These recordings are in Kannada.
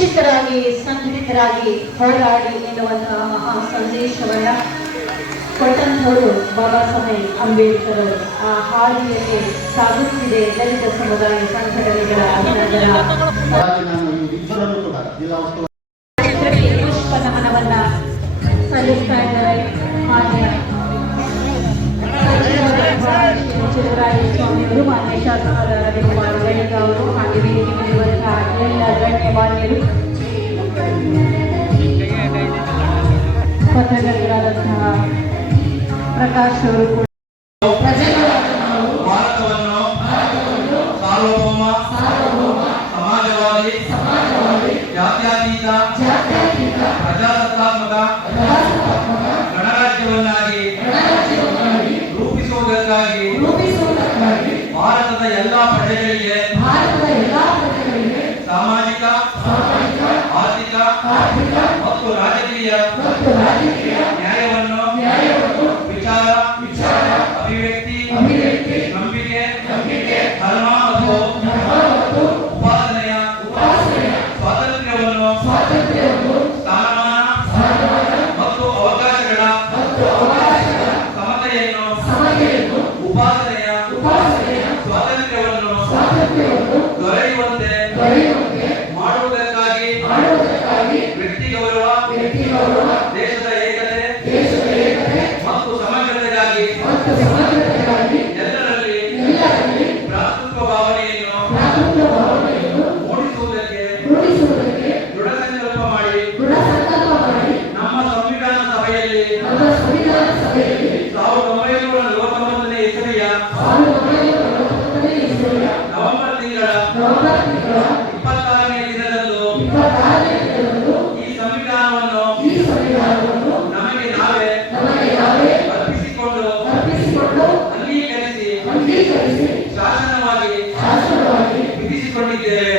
ಸುಶಿಕ್ಷಿತರಾಗಿ ಸಂಘಟಿತರಾಗಿ ಹೋರಾಡಿ ಎನ್ನುವಂತಹ ಮಹಾ ಸಂದೇಶವನ್ನ ಕೊಟ್ಟಂತವರು ಬಾಬಾ ಸಾಹೇಬ್ ಅಂಬೇಡ್ಕರ್ ಅವರು. ಆ ಹಾದಿಯಲ್ಲಿ ಸಾಗುತ್ತಿದೆ ದಲಿತ ಸಮುದಾಯ ಸಂಘಟನೆಗಳ ಪುಷ್ಪ ನಮನವನ್ನ ಸಲ್ಲಿಸ್ತಾ ಇದ್ದಾರೆ. ಮಾನ್ಯ ಸ್ವಾಮಿಯವರು, ಮಾನ್ಯ ಶಾಸಕರ ರವಿಕುಮಾರ್ ಗಣಿಗ ಅವರು, ಹಾಗೆ ವೇದಿಕೆ ಮೇಲಿರುವಂತಹ ಎಲ್ಲ ಗಣ್ಯಮಾನ್ಯರು, ಪತ್ರಕರ್ತರಾದಂತಹ ಪ್ರಕಾಶ್ ಅವರು ಕೂಡ ಭಾರತವನ್ನು ಸಾರ್ವಭೌಮ ಸಮಾಜವಾದಿ ಜಾತ್ಯತೀತ ಪ್ರಜಾಸತ್ತಾತ್ಮಕ ಗಣರಾಜ್ಯವನ್ನಾಗಿ ರೂಪಿಸುವುದಕ್ಕಾಗಿ ಭಾರತದ ಎಲ್ಲಾ ಪ್ರಜೆಗಳಿಗೆ ಸಾಮಾಜಿಕ ಆರ್ಥಿಕ ಮತ್ತು ರಾಜಕೀಯ ನ್ಯಾಯವನ್ನು ವಿಚಾರ ಅಭಿವ್ಯಕ್ತಿ ನಂಬಿಕೆ ಧರ್ಮ ಮತ್ತು ಉಪಾಸನೆಯ ಸ್ವಾತಂತ್ರ್ಯವನ್ನು ಸ್ಥಾನಮಾನ ಮತ್ತು ಅವಕಾಶಗಳ ಸಮತೆಯನ್ನು ಉಪಾಸನೆಯ ಸ್ವಾತಂತ್ರ್ಯವನ್ನು ದೊರೆಯುವಂತೆ ಮಾಡುವುದಕ್ಕಾಗಿ ವ್ಯಕ್ತಿ ಗೌರವ ದೇಶದ ಏಕತೆ ಮತ್ತು ಸಮಗ್ರತೆಗಾಗಿ ಎಲ್ಲರಲ್ಲಿ ಭ್ರಾತೃತ್ವ ಭಾವನೆಯನ್ನು ಮೂಡಿಸುವುದಕ್ಕೆ ದೃಢ ಸಂಕಲ್ಪ ಮಾಡಿ ನಮ್ಮ ಸಂವಿಧಾನ ಸಭೆಯಲ್ಲಿ 1949ನೇ ಇಸವಿಯ ನವೆಂಬರ್ ತಿಂಗಳ 26ನೇ ದಿನದಂದು ಈ ಸಂವಿಧಾನವನ್ನು ನಮಗೆ ನಾವೇ ಅರ್ಪಿಸಿಕೊಂಡು ಅಂಗೀಕರಿಸಿ ಶಾಸನವಾಗಿ ವಿಧಿಸಿಕೊಂಡಿದ್ದೇವೆ.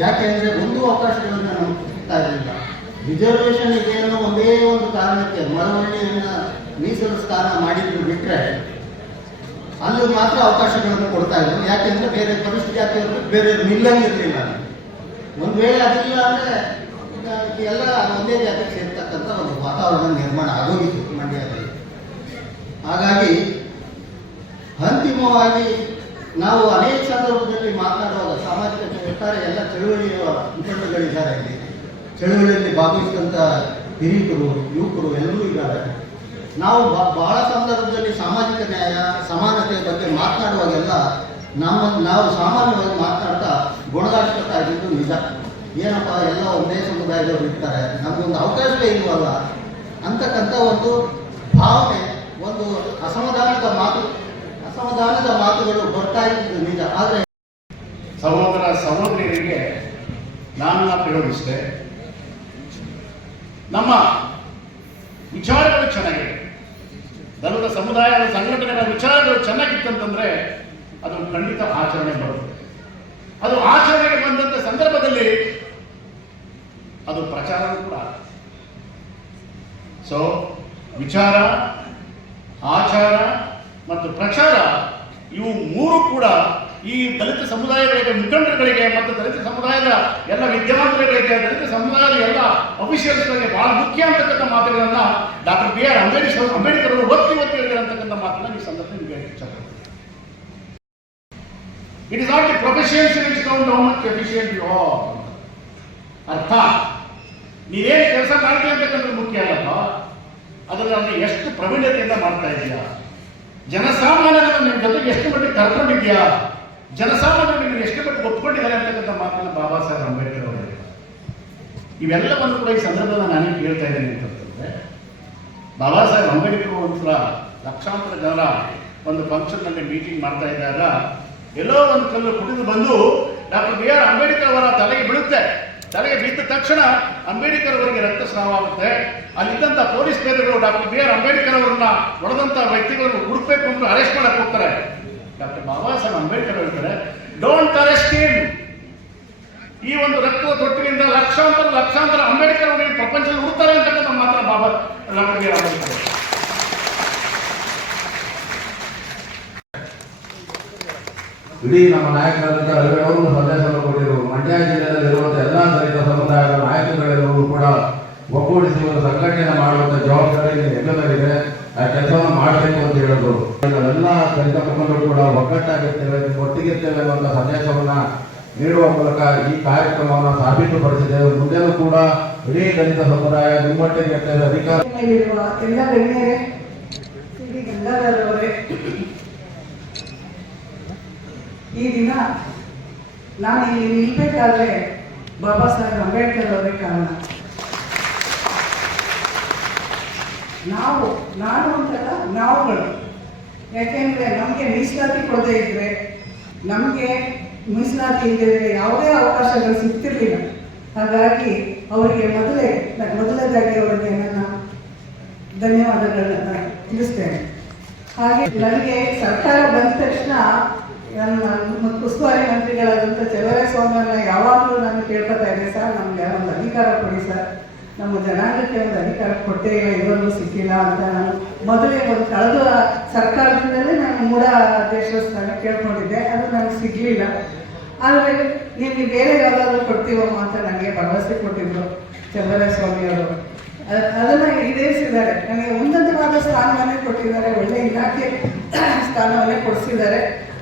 ಯಾಕೆಂದ್ರೆ ಒಂದು ಅವಕಾಶಗಳನ್ನು ನಮಗೆ ಸಿಗ್ತಾ ಇರಲಿಲ್ಲ. ರಿಸರ್ವೇಷನ್ ಏನೋ ಒಂದೇ ಒಂದು ಕಾರಣಕ್ಕೆ ಮಳವಳ್ಳಿಯನ್ನ ಮೀಸಲು ಸ್ಥಾನ ಮಾಡಿದ್ರು ಬಿಟ್ರೆ ಅಲ್ಲಿ ಮಾತ್ರ ಅವಕಾಶಗಳನ್ನು ಕೊಡ್ತಾ ಇದ್ರು. ಯಾಕೆಂದ್ರೆ ಬೇರೆ ಪರಿಶಿಷ್ಟ ಜಾತಿಯವರು ಬೇರೆ ನಿಲ್ಲಂಗಿರಲಿಲ್ಲ. ಒಂದು ವೇಳೆ ಅದಿಲ್ಲ ಅಂದ್ರೆ ಎಲ್ಲ ಒಂದೇ ಜಾತಿಗೆ ಸೇರ್ತಕ್ಕಂಥ ಒಂದು ವಾತಾವರಣ ನಿರ್ಮಾಣ ಆಗೋಗಿತ್ತು ಮಂಡ್ಯದಲ್ಲಿ. ಹಾಗಾಗಿ ಅಂತಿಮವಾಗಿ ನಾವು ಅನೇಕ ಸಂದರ್ಭದಲ್ಲಿ ಮಾತನಾಡುವಾಗ ಸಾಮಾಜಿಕ ಒಟ್ಟಾರೆ ಎಲ್ಲ ಚಳುವಳಿಯ ಮುಖಂಡಗಳಿದ್ದಾರೆ. ಇಲ್ಲಿ ಚಳುವಳಿಯಲ್ಲಿ ಭಾಗವಹಿಸಿದಂಥ ಹಿರಿಯರು, ಯುವಕರು ಎಲ್ಲರೂ ಇದ್ದಾರೆ. ನಾವು ಬಹಳ ಸಂದರ್ಭದಲ್ಲಿ ಸಾಮಾಜಿಕ ನ್ಯಾಯ ಸಮಾನತೆಯ ಬಗ್ಗೆ ಮಾತನಾಡುವಾಗೆಲ್ಲ ನಾವು ಸಾಮಾನ್ಯವಾಗಿ ಮಾತನಾಡ್ತಾ ಗುಣಗಾರಿಸ್ತಾ ಇದ್ದಿದ್ದು ನಿಜ. ಏನಪ್ಪ ಎಲ್ಲ ಒಂದೇ ಸಮುದಾಯದವರು ಇರ್ತಾರೆ, ನಮಗೊಂದು ಅವಕಾಶವೇ ಇಲ್ವಲ್ಲ ಅಂತಕ್ಕಂಥ ಒಂದು ಭಾವನೆ, ಒಂದು ಅಸಮಾಧಾನದ ಮಾತುಗಳು ಬರ್ತಾ ಇದ್ದು ನಿಜ. ಆದರೆ ಸಹೋದರ ಸಹೋದರಿಯರಿಗೆ ನಾನು ಹೇಳೋದಿಷ್ಟೇ, ನಮ್ಮ ವಿಚಾರಗಳು ಚೆನ್ನಾಗಿದೆ, ದಲಿತ ಸಮುದಾಯದ ಸಂಘಟನೆಗಳ ವಿಚಾರಗಳು ಚೆನ್ನಾಗಿತ್ತಂತಂದ್ರೆ ಅದು ಖಂಡಿತ ಆಚರಣೆ ಬರುತ್ತೆ. ಅದು ಆಚರಣೆಗೆ ಬಂದಂತ ಸಂದರ್ಭದಲ್ಲಿ ಅದು ಪ್ರಚಾರ ಕೂಡ. ಸೊ ವಿಚಾರ, ಆಚಾರ ಮತ್ತು ಪ್ರಚಾರ ಇವು ಮೂರು ಕೂಡ ಈ ದಲಿತ ಸಮುದಾಯಗಳಿಗೆ, ಮುಖಂಡರುಗಳಿಗೆ ಮತ್ತು ದಲಿತ ಸಮುದಾಯದ ಎಲ್ಲ ವಿದ್ಯಾವಂತರುಗಳಿಗೆ, ದಲಿತ ಸಮುದಾಯದ ಎಲ್ಲ ಅಫಿಷಿಯಲ್ಸ್ಗಳಿಗೆ ಬಹಳ ಮುಖ್ಯ ಅಂತಕ್ಕಂಥ ಮಾತುಗಳನ್ನ ಡಾಕ್ಟರ್ BR ಅಂಬೇಡ್ಕರ್ ಅವರು ಒತ್ತಿ ಹೇಳಿರ್ತಕ್ಕಂಥ ಮಾತನ್ನ ಈ ಸಂದರ್ಭದಲ್ಲಿ ನಿಮಗೆ ಇಷ್ಟಪಡ್ತೀನಿ. It is not the professions which count how much efficient you are. ಅರ್ಥಾತ್ ನೀವೇನು ಕೆಲಸ ಮಾಡ್ತೀವಿ ಅಂತಕ್ಕಂಥ ಮುಖ್ಯ ಅಲ್ಲಪ್ಪ, ಅದರಲ್ಲಿ ಎಷ್ಟು ಪ್ರವೀಣತೆಯಿಂದ ಮಾಡ್ತಾ ಇದೆಯಾ, ಜನಸಾಮಾನ್ಯರನ್ನು ನಿಮ್ಮ ಜೊತೆಗೆ ಎಷ್ಟು ಮಟ್ಟಿಗೆ ಕರ್ಕೊಂಡಿದ್ಯಾ, ಜನಸಾಮಾನ್ಯರು ನಿಮಗೆ ಎಷ್ಟು ಮಟ್ಟಿಗೆ ಒಪ್ಕೊಂಡಿದ್ದಾರೆ ಅಂತಕ್ಕಂಥ ಮಾತನ್ನು ಬಾಬಾ ಸಾಹೇಬ್ ಅಂಬೇಡ್ಕರ್ ಅವರು ಹೇಳಿದ್ದಾರೆ. ಇವೆಲ್ಲವನ್ನು ಕೂಡ ಈ ಸಂದರ್ಭದಲ್ಲಿ ನಾನೇ ಕೇಳ್ತಾ ಇದ್ದೇನೆ ಅಂತಂದ್ರೆ, ಬಾಬಾ ಸಾಹೇಬ್ ಅಂಬೇಡ್ಕರ್ ಒಂದ್ಸಲ ಲಕ್ಷಾಂತರ ಜನರ ಒಂದು ಫಂಕ್ಷನ್ನಲ್ಲಿ ಮೀಟಿಂಗ್ ಮಾಡ್ತಾ ಇದ್ದಾಗ ಎಲ್ಲೋ ಒಂದು ಕಲ್ಲು ಕುಡಿದು ಬಂದು ಡಾಕ್ಟರ್ BR ಅಂಬೇಡ್ಕರ್ ಅವರ ತಲೆಗೆ ಬೀಳುತ್ತೆ. ತಲೆಗೆ ಬಿದ್ದ ತಕ್ಷಣ ಅಂಬೇಡ್ಕರ್ ಅವರಿಗೆ ರಕ್ತಸ್ರಾವ ಆಗುತ್ತೆ. ಅಲ್ಲಿದ್ದಂಥ ಪೊಲೀಸ್ ಪೇದೆಗಳು ಡಾಕ್ಟರ್ BR ಅಂಬೇಡ್ಕರ್ ಅವರನ್ನ ಹೊಡೆದಂಥ ವ್ಯಕ್ತಿಗಳನ್ನು ಹುಡುಕ್ಬೇಕು ಅಂತ ಅರೆಸ್ಟ್ ಮಾಡಕ್ಕೆ ಹೋಗ್ತಾರೆ. ಡಾಕ್ಟರ್ ಬಾಬಾ ಸಾಹೇಬ್ ಅಂಬೇಡ್ಕರ್ ಹೇಳ್ತಾರೆ, ಡೋಂಟ್ ಅರೆಸ್ಟ್ ಹಿಮ್. ಈ ಒಂದು ರಕ್ತದ ತೊಟ್ಟಿನಿಂದ ಲಕ್ಷಾಂತರ ಅಂಬೇಡ್ಕರ್ ಅವರಿಗೆ ಪ್ರಪಂಚದಲ್ಲಿ ಹುಡ್ತಾರೆ ಅಂತಕ್ಕಂಥ ಮಾತ್ರ ಬಾಬಾ ನಮಗೆ ಅಂಬೇಡ್ಕರ್. ಇಡೀ ನಮ್ಮ ನಾಯಕರಾದಂತಹ ರವಿಯವರು ಸಂದೇಶವನ್ನು ಕೊಟ್ಟಿರುವುದು ಮಂಡ್ಯ ಜಿಲ್ಲೆಯಲ್ಲಿರುವಂತಹ ಎಲ್ಲ ದಲಿತ ಸಮುದಾಯದ ನಾಯಕರೆಲ್ಲರೂ ಕೂಡ ಒಗ್ಗೂಡಿಸಿ ಒಂದು ಸಂಘಟನೆ ಮಾಡುವಂತಹ ಜವಾಬ್ದಾರಿ ಎಲ್ಲರಿಗಿದೆ. ಆ ಕೆಲಸವನ್ನು ಮಾಡಬೇಕು ಅಂತ ಹೇಳಿದ್ರು. ಎಲ್ಲ ದಲಿತ ಮುಖಂಡರು ಕೂಡ ಒಗ್ಗಟ್ಟಾಗಿರ್ತೇವೆ, ಒಟ್ಟಿಗಿರ್ತೇವೆ ಅನ್ನುವಂಥ ಸಂದೇಶವನ್ನ ನೀಡುವ ಮೂಲಕ ಈ ಕಾರ್ಯಕ್ರಮವನ್ನು ಸಾಬೀತುಪಡಿಸಿದೆ. ಮುಂದೆನೂ ಕೂಡ ಇಡೀ ದಲಿತ ಸಮುದಾಯ ನಿಮ್ಮೊಟ್ಟಿಗೆ ಇರ್ತೇವೆ. ಅಧಿಕಾರ ಎಲ್ಲ ಗಣ್ಯರೇ, ಗಂಗಾಧರವರೇ, ಈ ದಿನ ನಾನು ಇಲ್ಲಿ ನಿಲ್ಬೇಕಾದ್ರೆ ಬಾಬಾ ಸಾಹೇಬ್ ಅಂಬೇಡ್ಕರ್ ಅವರೇ ಕಾರಣ. ನಾನು ಅಂತಲ್ಲ, ನಾವುಗಳು. ಯಾಕೆಂದ್ರೆ ನಮಗೆ ಮೀಸಲಾತಿ ಕೊಡದೇ ಇದ್ರೆ, ನಮಗೆ ಮೀಸಲಾತಿ ಇದ್ದರೆ ಯಾವುದೇ ಅವಕಾಶಗಳು ಸಿಗ್ತಿರ್ಲಿಲ್ಲ. ಹಾಗಾಗಿ ಅವರಿಗೆ ಮೊದಲನೇದಾಗಿ ಅವರಿಗೆ ನನ್ನ ಧನ್ಯವಾದಗಳನ್ನ ತಿಳಿಸ್ತೇನೆ. ಹಾಗೆ ನನಗೆ ಸರ್ಕಾರ ಬಂದ ತಕ್ಷಣ ನನ್ನ ಉಸ್ತುವಾರಿ ಮಂತ್ರಿಗಳಾದಂಥ ಚಲುವರಾಯಸ್ವಾಮಿಯವ್ರನ್ನ ಯಾವಾಗಲೂ ನಾನು ಕೇಳ್ಕೊತಾ ಇದ್ದೆ, ಸರ್ ನಮಗೆ ಒಂದು ಅಧಿಕಾರ ಕೊಡಿ ಸರ್, ನಮ್ಮ ಜನಾಂಗಕ್ಕೆ ಒಂದು ಅಧಿಕಾರ ಕೊಟ್ಟೇ ಇಲ್ಲ, ಇವರಿಗೂ ಸಿಕ್ಕಿಲ್ಲ ಅಂತ. ನಾನು ಮೊದಲೇ ಒಂದು ಕಳೆದ ಸರ್ಕಾರದಿಂದಲೇ ನಾನು ಮೂಢ ಅಧ್ಯಕ್ಷರ ಸ್ಥಾನ ಕೇಳ್ಕೊಂಡಿದ್ದೆ, ಅದು ನನಗೆ ಸಿಗಲಿಲ್ಲ. ಆದರೆ ನಿಮಗೆ ಬೇರೆ ಯಾವುದಾದ್ರೂ ಕೊಡ್ತೀವಮ್ಮ ಅಂತ ನನಗೆ ಭರವಸೆ ಕೊಟ್ಟಿದ್ರು ಚಲುವರಾಯಸ್ವಾಮಿಯವರು. ಅದನ್ನು ಈಡೇರಿಸಿದ್ದಾರೆ. ನನಗೆ ಉನ್ನತವಾದ ಸ್ಥಾನವನ್ನೇ ಕೊಟ್ಟಿದ್ದಾರೆ, ಒಳ್ಳೆ ಇಲಾಖೆ ಸ್ಥಾನವನ್ನೇ ಕೊಡಿಸಿದ್ದಾರೆ.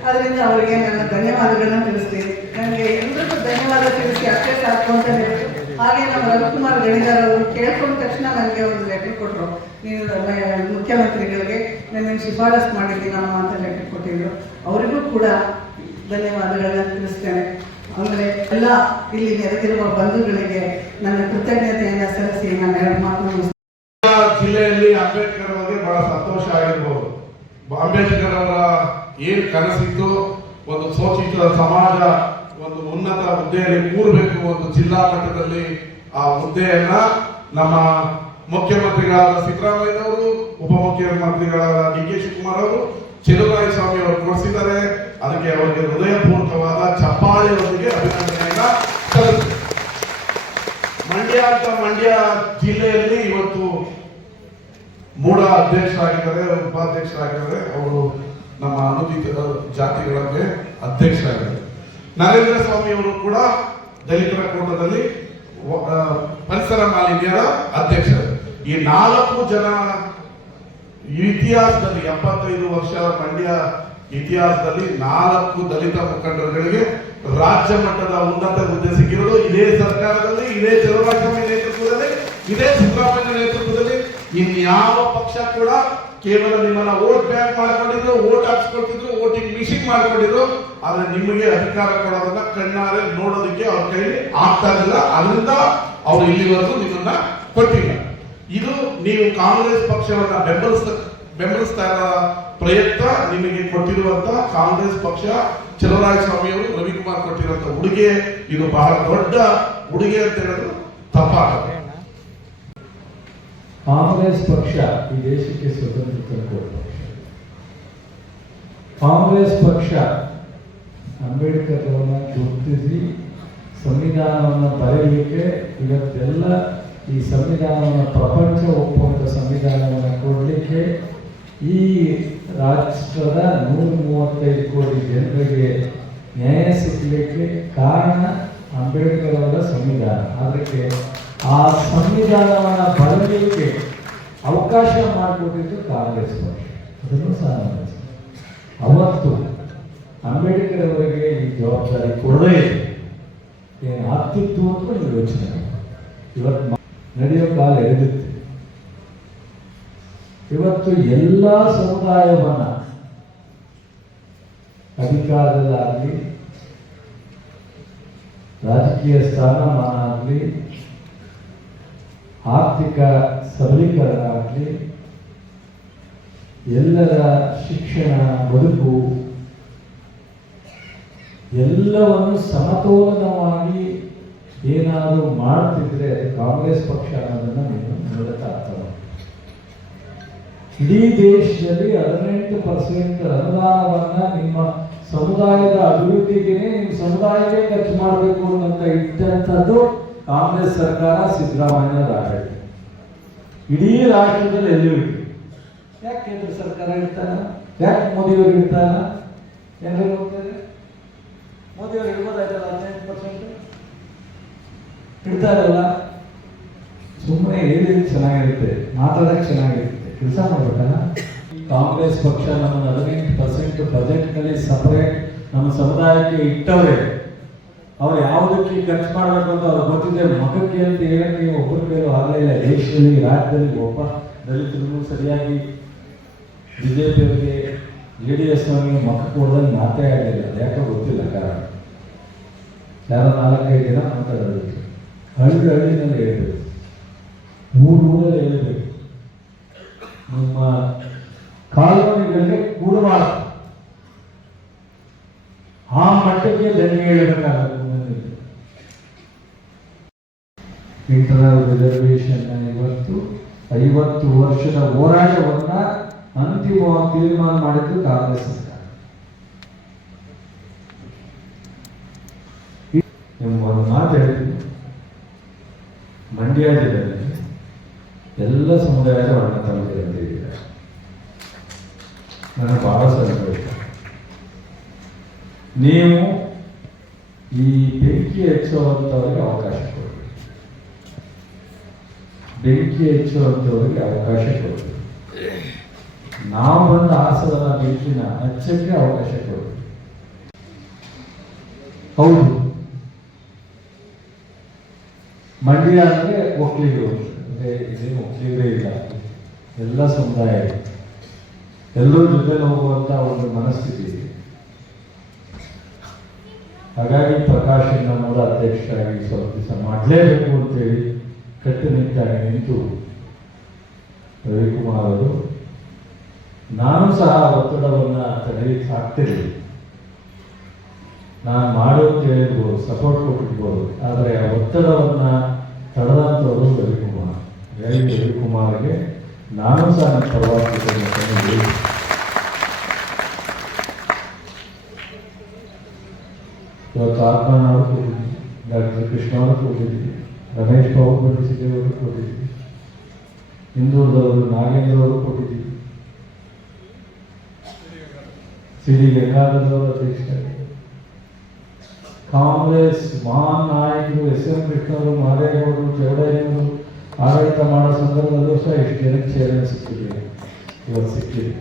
ಅದರಿಂದ ಅವರಿಗೆ ನನ್ನ ಧನ್ಯವಾದಗಳನ್ನ ತಿಳಿಸ್ತೀನಿ. ನನಗೆ ಎಲ್ಲರಿಗೂ ಧನ್ಯವಾದ ತಿಳಿಸಿ ಅಷ್ಟೇ ಸಾಕು ಅಂತ ಹೇಳಿದ್ರು. ಹಾಗೆ ನಮ್ಮ ರವಿಕುಮಾರ್ ಗಣಿದಾರ್ ಅವರು ಕೇಳ್ಕೊಂಡ ತಕ್ಷಣ ನನಗೆ ಒಂದು ಲೆಟರ್ ಕೊಟ್ಟರು, ನೀನು ಮುಖ್ಯಮಂತ್ರಿಗಳಿಗೆ ನನ್ನ ಶಿಫಾರಸು ಮಾಡಿದ್ದೀನಮ್ಮ ಅಂತ ಲೆಟರ್ ಕೊಟ್ಟಿದ್ರು. ಅವರಿಗೂ ಕೂಡ ಧನ್ಯವಾದಗಳನ್ನ ತಿಳಿಸ್ತೇನೆ. ಆಮೇಲೆ ಎಲ್ಲ ಇಲ್ಲಿ ನೆರೆದಿರುವ ಬಂಧುಗಳಿಗೆ ನನ್ನ ಕೃತಜ್ಞತೆಯನ್ನು ಸಲ್ಲಿಸಿ ನಾನು ಎರಡು ಮಾತನ್ನು. ಜಿಲ್ಲೆಯಲ್ಲಿ ಅಂಬೇಡ್ಕರ್ ಅವರಿಗೆ ಬಹಳ ಸಂತೋಷ ಆಗಿರ್ಬೋದು. ಅಂಬೇಡ್ಕರ್ ಅವರ ಏನು ಕನಸಿತ್ತು, ಒಂದು ಶೋಷಿತ ಸಮಾಜ ಒಂದು ಉನ್ನತ ಹುದ್ದೆಯಲ್ಲಿ ಕೂರಬೇಕು, ಒಂದು ಜಿಲ್ಲಾ ಮಟ್ಟದಲ್ಲಿ ಆ ಹುದ್ದೆಯನ್ನ ನಮ್ಮ ಮುಖ್ಯಮಂತ್ರಿಗಳಾದ ಸಿದ್ದರಾಮಯ್ಯನವರು, ಉಪಮುಖ್ಯಮಂತ್ರಿಗಳಾದ DK ಶಿವಕುಮಾರ್ ಅವರು, ಚಲುವರಾಯಸ್ವಾಮಿ ಅವರು ಕೊಡಿಸಿದ್ದಾರೆ. ಅದಕ್ಕೆ ಅವರಿಗೆ ಹೃದಯಪೂರ್ವಕವಾದ ಚಪ್ಪಾಳೆಯೊಂದಿಗೆ ಅಭಿನಂದನೆಯನ್ನ ಸಲ್ಲಿಸುತ್ತೇನೆ. ಮಂಡ್ಯ ಜಿಲ್ಲೆಯಲ್ಲಿ ಇವತ್ತು ಮೂಢ ಅಧ್ಯಕ್ಷರಾಗಿದ್ದಾರೆ, ಉಪಾಧ್ಯಕ್ಷರಾಗಿದ್ದಾರೆ. ಅವರು ನಮ್ಮ ಅನುಚಿತ ಜಾತಿಗಳಿಗೆ ಅಧ್ಯಕ್ಷರಾಗಿದ್ದಾರೆ. ನರೇಂದ್ರ ಸ್ವಾಮಿ ಅವರು ಕೂಡ ದಲಿತರ ಕೂಟದಲ್ಲಿ ಪರಿಸರ ಮಾಲಿನ್ಯದ ಅಧ್ಯಕ್ಷರು. ಈ 4 ಜನ ಇತಿಹಾಸದಲ್ಲಿ 75 ವರ್ಷ ಮಂಡ್ಯ ಇತಿಹಾಸದಲ್ಲಿ 4 ದಲಿತ ಮುಖಂಡರುಗಳಿಗೆ ರಾಜ್ಯ ಮಟ್ಟದ ಉನ್ನತ ಹುದ್ದೆ ಸಿಕ್ಕಿರೋದು ಇದೇ ಸರ್ಕಾರದಲ್ಲಿ, ಇದೇ ಚಲುವರಾಯಸ್ವಾಮಿ ನೇತೃತ್ವದಲ್ಲಿ, ಇದೇ ಸಿದ್ದರಾಮಯ್ಯ ನೇತೃತ್ವದಲ್ಲಿ. ಇನ್ಯಾವ ಪಕ್ಷ ಕೂಡ ಕೇವಲ ನಿಮ್ಮನ್ನ ವೋಟ್ ಬ್ಯಾಂಕ್ ಮಾಡ್ಕೊಂಡಿದ್ರು, ವೋಟ್ ಹಾಕ್ಸ್ಕೊಳ್ತಿದ್ರು, ವೋಟಿಂಗ್ ಮಿಷಿನ್ ಮಾಡ್ಕೊಂಡಿದ್ರು. ಆದ್ರೆ ನಿಮಗೆ ಅಧಿಕಾರ ಕೊಡೋದನ್ನ ಕಣ್ಣಾರೆ ನೋಡೋದಕ್ಕೆ ಅವ್ರ ಕೈಲಿ ಆಗ್ತಾ ಇರಲಿಲ್ಲ. ಅದರಿಂದ ಅವ್ರು ಇಲ್ಲಿವರೆಗೂ ನಿಮ್ಮನ್ನ ಕೊಟ್ಟಿಲ್ಲ. ಇದು ನೀವು ಕಾಂಗ್ರೆಸ್ ಪಕ್ಷವನ್ನ ಬೆಂಬಲಿಸ್ತಾ ಇರೋ ಪ್ರಯತ್ನ. ನಿಮಗೆ ಕೊಟ್ಟಿರುವಂತ ಕಾಂಗ್ರೆಸ್ ಪಕ್ಷ, ಚಲುವರಾಯಸ್ವಾಮಿ ಅವರು, ರವಿಕುಮಾರ್ ಕೊಟ್ಟಿರುವಂತ ಉಡುಗೆ, ಇದು ಬಹಳ ದೊಡ್ಡ ಉಡುಗೆ ಅಂತ ಹೇಳಿದ್ರು ತಪ್ಪಾಗುತ್ತೆ. ಕಾಂಗ್ರೆಸ್ ಪಕ್ಷ ಈ ದೇಶಕ್ಕೆ ಸ್ವತಂತ್ರ ತಂದುಕೊಟ್ಟ ಪಕ್ಷ. ಕಾಂಗ್ರೆಸ್ ಪಕ್ಷ ಅಂಬೇಡ್ಕರ್ ಅವರನ್ನ ಗುರುತಿಸಿ ಸಂವಿಧಾನವನ್ನು ಬರೆಯಲಿಕ್ಕೆ ಇವತ್ತೆಲ್ಲ ಈ ಸಂವಿಧಾನವನ್ನು ಪ್ರಪಂಚ ಒಪ್ಪುವಂಥ ಸಂವಿಧಾನವನ್ನು ಕೊಡಲಿಕ್ಕೆ ಈ ರಾಷ್ಟ್ರದ 135 ಕೋಟಿ ಜನರಿಗೆ ನ್ಯಾಯ ಸಿಗಲಿಕ್ಕೆ ಕಾರಣ ಅಂಬೇಡ್ಕರ್ ಅವರ ಸಂವಿಧಾನ. ಅದಕ್ಕೆ ಆ ಸಂವಿಧಾನವನ್ನು ಬರಲಿಕ್ಕೆ ಅವಕಾಶ ಮಾಡಿಕೊಟ್ಟಿದ್ದು ಕಾಂಗ್ರೆಸ್ ಪಕ್ಷ. ಅದನ್ನು ಸಹ ಅವತ್ತು ಅಂಬೇಡ್ಕರ್ ಅವರಿಗೆ ಈ ಜವಾಬ್ದಾರಿ ಕೊಡದೇ ಏನು ಆಗ್ತಿತ್ತು ಅಂತ ನೀವು ಯೋಚನೆ ಇವತ್ತು ನಡೆಯೋ ಕಾಲ ಎಳೆದಿತ್ತು. ಇವತ್ತು ಎಲ್ಲ ಸಮುದಾಯವನ್ನ ಅಧಿಕಾರದಲ್ಲಾಗಲಿ, ರಾಜಕೀಯ ಸ್ಥಾನಮಾನ ಆಗಲಿ, ಆರ್ಥಿಕ ಸಬಲೀಕರಣ ಆಗಲಿ, ಎಲ್ಲರ ಶಿಕ್ಷಣ, ಬದುಕು ಎಲ್ಲವನ್ನು ಸಮತೋಲನವಾಗಿ ಏನಾದರೂ ಮಾಡ್ತಿದ್ರೆ ಅದು ಕಾಂಗ್ರೆಸ್ ಪಕ್ಷ ಅನ್ನೋದನ್ನು ನೀವು ಮೂಲಕ ಅರ್ಥ ಮಾಡಿ. ಇಡೀ ದೇಶದಲ್ಲಿ 18% ಅನುದಾನವನ್ನ ನಿಮ್ಮ ಸಮುದಾಯದ ಅಭಿವೃದ್ಧಿಗೆ ನಿಮ್ಮ ಸಮುದಾಯಕ್ಕೆ ಖರ್ಚು ಮಾಡಬೇಕು ಅಂತ ಇಟ್ಟಂಥದ್ದು ಕಾಂಗ್ರೆಸ್ ಸರ್ಕಾರ, ಸಿದ್ದರಾಮಯ್ಯನವರ ಆಡಳಿತ. ಇಡೀ ರಾಷ್ಟ್ರದಲ್ಲಿ ಎಲ್ಲೂ ಇಲ್ಲ. ಯಾಕೆ ಕೇಂದ್ರ ಸರ್ಕಾರ ಇರ್ತಾನ? ಯಾಕೆ ಮೋದಿಯವರು ಇರ್ತಾನ? ಎಲ್ಲರೂ ಹೋಗ್ತಾರೆ. ಮೋದಿಯವರು ಇರ್ಬೋದಾಯ್ತಲ್ಲ 18% ಇರ್ತಾರಲ್ಲ. ಸುಮ್ಮನೆ ಹೇಳಿದ್ರೆ ಚೆನ್ನಾಗಿರುತ್ತೆ, ಮಾತಾಡಕ್ಕೆ ಚೆನ್ನಾಗಿರುತ್ತೆ, ಕೆಲಸ ಮಾಡ್ಬೇಕಲ್ಲ. ಕಾಂಗ್ರೆಸ್ ಪಕ್ಷ ನಮ್ಮನ್ನು 18% ಬಜೆಟ್ನಲ್ಲಿ ಸಪರೇಟ್ ನಮ್ಮ ಸಮುದಾಯಕ್ಕೆ ಇಟ್ಟವ್ರೆ. ಅವ್ರು ಯಾವುದಕ್ಕೆ ಖರ್ಚು ಮಾಡಬೇಕು ಅಂತ ಅವ್ರು ಗೊತ್ತಿದೆ. ಮಗಕ್ಕೆ ಅಂತ ಹೇಳಕ್ಕೆ ಒಬ್ಬರ ಕೈಲೂ ಆಗಲೇ ಇಲ್ಲ. ದೇಶದಲ್ಲಿ, ರಾಜ್ಯದಲ್ಲಿ ಒಬ್ಬ ದಲಿತರಿಗೂ ಸರಿಯಾಗಿ ಬಿಜೆಪಿಯವರಿಗೆ, JDS-ನವರಿಗೆ ಮಕ್ಕ ಕೊಡೋದನ್ನು ಮಾತೇ ಆಗಲಿಲ್ಲ. ಯಾಕೆ ಗೊತ್ತಿಲ್ಲ ಕಾರಣ. ಯಾರೋ 4-5 ದಿನ ಮಾತಾಡೋದು. ಹಳ್ಳಿನಲ್ಲಿ ಹೇಳ್ಬೇಕು, ಊರಲ್ಲಿ ಹೇಳಬೇಕು. ನಮ್ಮ ಕಾಲೋನಿಗಳಿಗೆ ಕೂಡಬಾರದು, ಆ ಮಟ್ಟಕ್ಕೆ ದಂಗೆ ಹೇಳಬೇಕಾಗುತ್ತೆ. ಇಂಟರ್ನಲ್ ರಿಸರ್ವೇಶನ್ ಇವತ್ತು 50 ವರ್ಷದ ಹೋರಾಟವನ್ನ ಅಂತಿಮವಾಗಿ ತೀರ್ಮಾನ ಮಾಡಿದ್ದು ಕಾಂಗ್ರೆಸ್ ಸರ್ಕಾರ. ಒಂದು ಮಾತು ಹೇಳಿದ್ರು, ಮಂಡ್ಯ ಜಿಲ್ಲೆಯಲ್ಲಿ ಎಲ್ಲ ಸಮುದಾಯದ ಅಣ್ಣ ತಮ್ಮಂದಿರು ಅಂತ ಹೇಳಿದ್ದಾರೆ. ನನಗೆ ಬಹಳ ಸಂತೋಷ. ನೀವು ಈ ಬೆಂಕಿ ಹೆಚ್ಚುವಂಥವ್ರಿಗೆ ಅವಕಾಶ ಕೊಡಿ, ಬೆಂಕಿ ಹೆಚ್ಚುವಂಥವ್ರಿಗೆ ಅವಕಾಶ ಕೊಡಿ. ನಾವು ಬಂದ ಆಸದ ಬೆಂಕಿನ ಹಚ್ಚಕ್ಕೆ ಅವಕಾಶ ಕೊಡಿ. ಹೌದು, ಮಂಡ್ಯ ಅಂದ್ರೆ ಒಕ್ಕಲಿಗರು, ಅಂದ್ರೆ ಇದೇನು ಒಕ್ಕಲಿಗರೇ ಇಲ್ಲ, ಎಲ್ಲ ಸಮುದಾಯ, ಎಲ್ಲರೂ ಜೊತೆಲಿ ಹೋಗುವಂತ ಒಂದು ಮನಸ್ಥಿತಿ ಇದೆ. ಹಾಗಾಗಿ ಪ್ರಕಾಶ್ ನಮ್ಮೂರ ಅಧ್ಯಕ್ಷರಾಗಿ ಸ್ವಲ್ಪ ದಿವಸ ಮಾಡಲೇಬೇಕು ಅಂತೇಳಿ ಕಟ್ಟುನಿಟ್ಟಾಗಿ ನಿಂತು ರವಿಕುಮಾರ್ ಅವರು, ನಾನು ಸಹ ಒತ್ತಡವನ್ನು ತಡೆಯಲಿಕ್ಕೆ ಆಗ್ತಿರಲಿಲ್ಲ. ನಾನು ಮಾಡು ಅಂತ ಹೇಳಿರ್ಬೋದು, ಸಪೋರ್ಟ್ ಕೊಟ್ಟಿರ್ಬೋದು, ಆದರೆ ಆ ಒತ್ತಡವನ್ನು ತಡೆದಂಥವರು ರವಿಕುಮಾರ್. ರವಿಕುಮಾರ್ಗೆ ನಾನು ಸಹ ನನ್ನ ಪರವಾಗಿ ಇವತ್ತು ಆತ್ಮನಾಡು ಕೊಟ್ಟಿದ್ವಿ, ಡಾಕ್ಟರ್ ಕೃಷ್ಣ ಅವರು ಕೊಟ್ಟಿದ್ವಿ, ರಮೇಶ್ ಬಾಬು ಬಡಿಸಿದೇವರು ಕೊಟ್ಟಿದ್ವಿ, ಹಿಂದೂದವರು ನಾಗೇಂದ್ರ ಅವರು ಕೊಟ್ಟಿದ್ವಿ, ಸಿಡಿ ಗಂಗಾಧರವರು ಅಧ್ಯಕ್ಷರಾಗಿ, ಕಾಂಗ್ರೆಸ್ ಮಹಾನ್ ನಾಯಕರು SM ಕೃಷ್ಣವರು, ಮಾದೇಗೌಡರು, ಚೌಡಯ್ಯನವರು ಆಡಳಿತ ಮಾಡೋ ಸಂದರ್ಭದಲ್ಲೂ ಸಹ ಎಷ್ಟು ಜನಕ್ಕೆ ಸೇವೆ ಸಿಕ್ಕಿದೆ, ಇವತ್ತು ಸಿಕ್ಕಿದೆ.